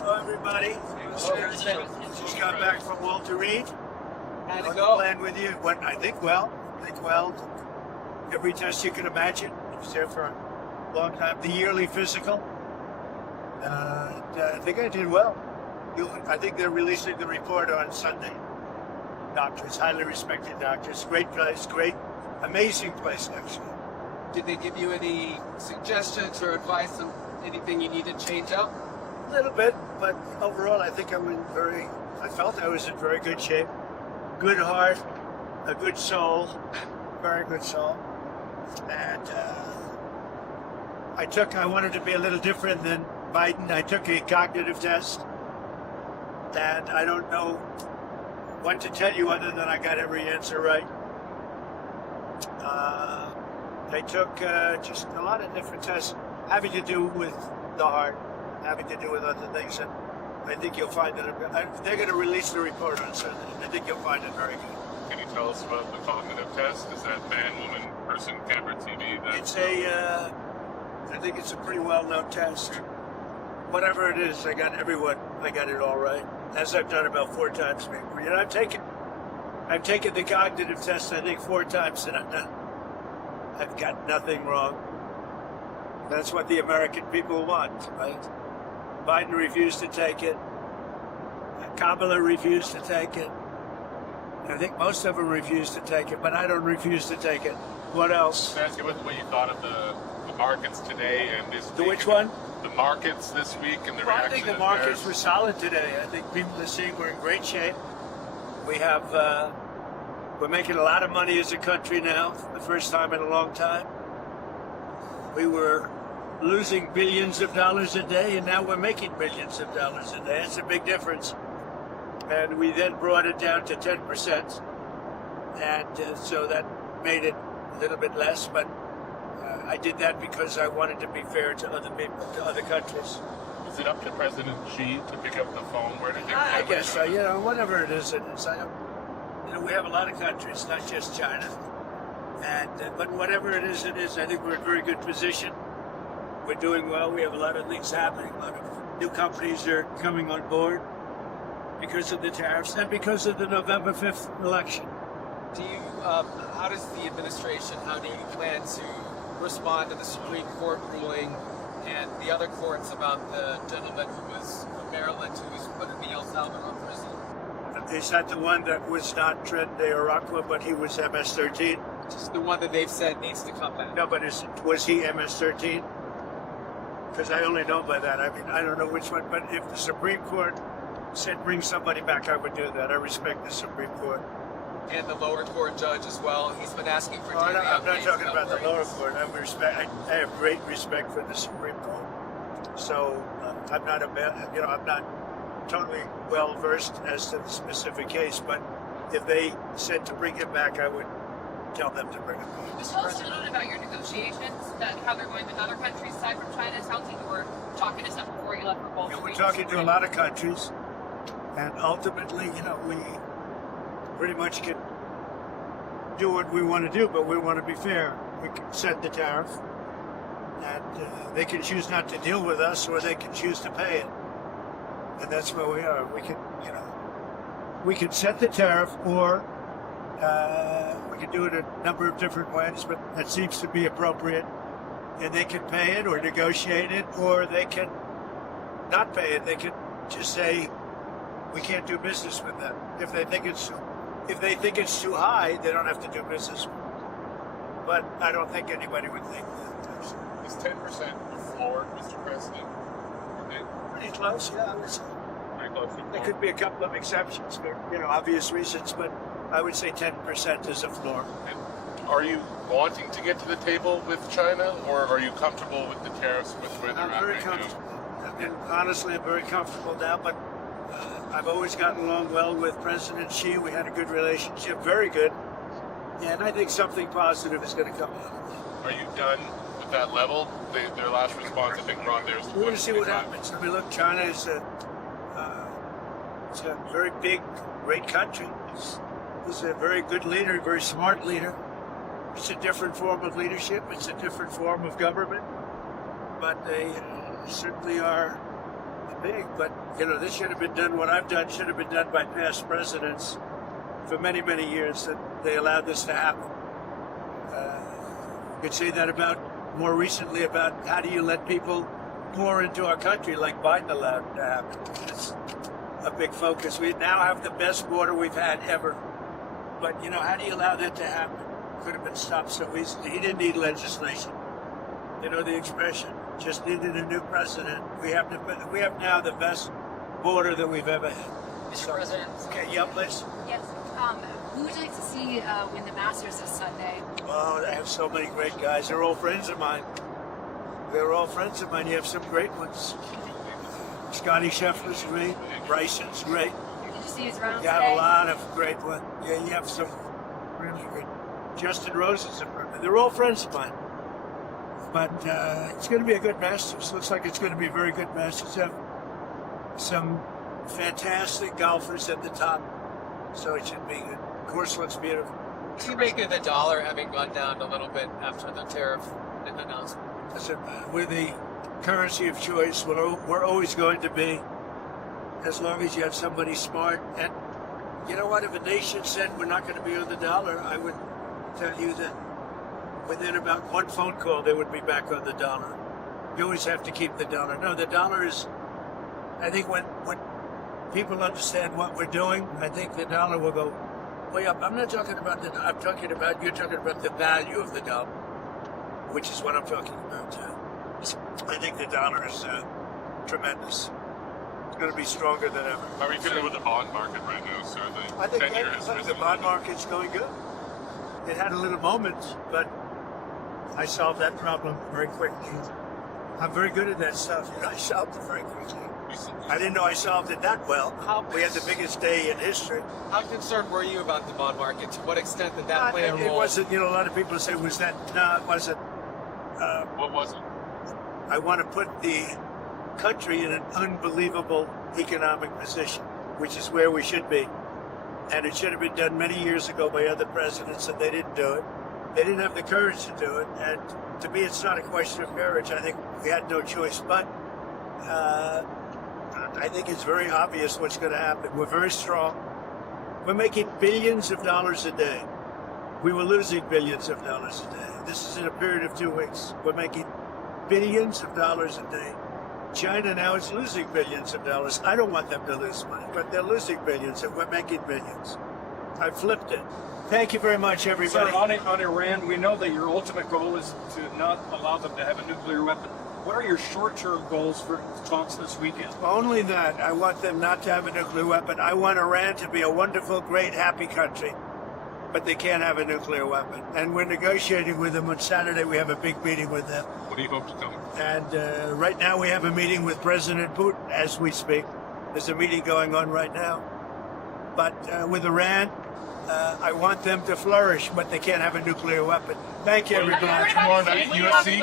Hello, everybody. Just got back from Walter Reed. How'd On it the go? plan with you. What I think well. Every test you can imagine. I was there for a long time. The yearly physical. I think I did well. I think they're releasing the report on Sunday. Doctors, highly respected doctors. Great place, amazing place actually. Did they give you any suggestions or advice on anything you need to change up? A little bit, but overall I think I felt I was in very good shape. Good heart, a good soul, very good soul. And I wanted to be a little different than Biden. I took a cognitive test, and I don't know what to tell you other than I got every answer right. I took just a lot of different tests having to do with the heart, having to do with other things, and I think you'll find that they're going to release the report on Sunday. I think you'll find it very good. Can you tell us about the cognitive test? Is that man, woman, person, camera, TV? I think it's a pretty well-known test. Whatever it is, I got it all right. As I've done about 4 times before. You know, I've taken the cognitive test, I think 4 times, and I've got nothing wrong. That's what the American people want, right? Biden refused to take it. Kamala refused to take it. I think most of them refused to take it, but I don't refuse to take it. What else? Can I ask you what you thought of the markets today and this week? Which one? The markets this week and the reaction. I think the markets were solid today. I think people are seeing we're in great shape. We're making a lot of money as a country now, for the first time in a long time. We were losing billions of dollars a day, and now we're making billions of dollars a day. It's a big difference. And we then brought it down to 10%. And so that made it a little bit less, but I did that because I wanted to be fair to other people, to other countries. Is it up to President Xi to pick up the phone? Where did I guess so. Whatever it is, it is. We have a lot of countries, not just China. And but whatever it is, I think we're in a very good position. We're doing well. We have a lot of things happening. A lot of new companies are coming on board because of the tariffs and because of the November 5th election. How does the administration, how do you plan to respond to the Supreme Court ruling and the other courts about the gentleman who was from Maryland who was put in the El Salvador prison? Is that the one that was not Tren de Aragua, but he was MS-13? Just the one that they've said needs to come back. No, but was he MS-13? Because I only know by that. I mean, I don't know which one, but if the Supreme Court said bring somebody back, I would do that. I respect the Supreme Court. And the lower court judge as well. He's been asking for I'm not talking about the lower court. I have great respect for the Supreme Court. So I'm not totally well versed as to the specific case, but if they said to bring him back, I would tell them to bring him back. Just tell us a little bit about your negotiations, how they're going with other countries aside from China. It sounds like you were talking to some before you left for Walter Reed. We're talking to a lot of countries, and ultimately, we pretty much can do what we want to do, but we want to be fair. We can set the tariff, and they can choose not to deal with us, or they can choose to pay it. And that's where we are. We can set the tariff, or we can do it a number of different ways, but that seems to be appropriate. And they can pay it, or negotiate it, or they can not pay it. They can just say we can't do business with them. If they think it's too high, they don't have to do business with it. But I don't think anybody would think that. Is 10% the floor, Mr. President? Pretty close, yeah. Pretty close. There could be a couple of exceptions for obvious reasons, but I would say 10% is a floor. And are you wanting to get to the table with China, or are you comfortable with the tariffs with where they're at? I'm very comfortable. And honestly, I'm very comfortable now, but I've always gotten along well with President Xi. We had a good relationship, very good. And I think something positive is going to come out of it. Are you done with that level? Their last response, I think, Ron, there's. We're going to see what happens. I mean, look, China is it's a very big, great country. It's a very good leader, a very smart leader. It's a different form of leadership. It's a different form of government. But they certainly are big, but this should have been done. What I've done should have been done by past presidents for many, many years. That they allowed this to happen. You could say that about more recently about how do you let people pour into our country like Biden allowed to happen. It's a big focus. We now have the best border we've had ever. But how do you allow that to happen? Could have been stopped so easily. He didn't need legislation. The expression. Just needed a new president. We have now the best border that we've ever had. Mr. President. Okay, yeah, please. Yes. Who would you like to see win the Masters this Sunday? Oh, I have so many great guys. They're all friends of mine. You have some great ones. Scotty Scheffler's great. Bryson's great. Did you see his round You have today? a lot of great ones. Yeah, you have some really great. Justin Rose is a friend. They're all friends of mine. But it's going to be a good Masters. Looks like it's going to be a very good Masters. Have some fantastic golfers at the top, so it should be good. The course looks beautiful. What do you make of the dollar having gone down a little bit after the tariff announcement? Listen, we're the currency of choice. We're always going to be, as long as you have somebody smart. And you know what? If a nation said we're not going to be on the dollar, I would tell you that within about one phone call, they would be back on the dollar. You always have to keep the dollar. No, the dollar is, I think when people understand what we're doing, I think the dollar will go way up. I'm not talking about you're talking about the value of the dollar, which is what I'm talking about. I think the dollar is tremendous. It's going to be stronger than ever. How are you feeling with the bond market right now, sir? I think 10 years the bond market's going good. It had a little moment, but I solved that problem very quickly. I'm very good at that stuff. I solved it very quickly. I didn't know I solved it that well. We had the biggest day in history. How concerned were you about the bond market? To what extent did that play a role? It wasn't, a lot of people say, was that? No, it wasn't. What was it? I want to put the country in an unbelievable economic position, which is where we should be. And it should have been done many years ago by other presidents, and they didn't do it. They didn't have the courage to do it. And to me, it's not a question of courage. I think we had no choice. But I think it's very obvious what's going to happen. We're very strong. We're making billions of dollars a day. We were losing billions of dollars a day. This is in a period of 2 weeks. We're making billions of dollars a day. China now is losing billions of dollars. I don't want them to lose money, but they're losing billions, and we're making billions. I flipped it. Thank you very much, everybody. Sir, on Iran, we know that your ultimate goal is to not allow them to have a nuclear weapon. What are your short-term goals for talks this weekend? Only that. I want them not to have a nuclear weapon. I want Iran to be a wonderful, great, happy country, but they can't have a nuclear weapon. And we're negotiating with them. On Saturday, we have a big meeting with them. What do you hope to come? And right now, we have a meeting with President Putin as we speak. There's a meeting going on right now. But with Iran, I want them to flourish, but they can't have a nuclear weapon. Thank you, everybody. Tomorrow night, UFC.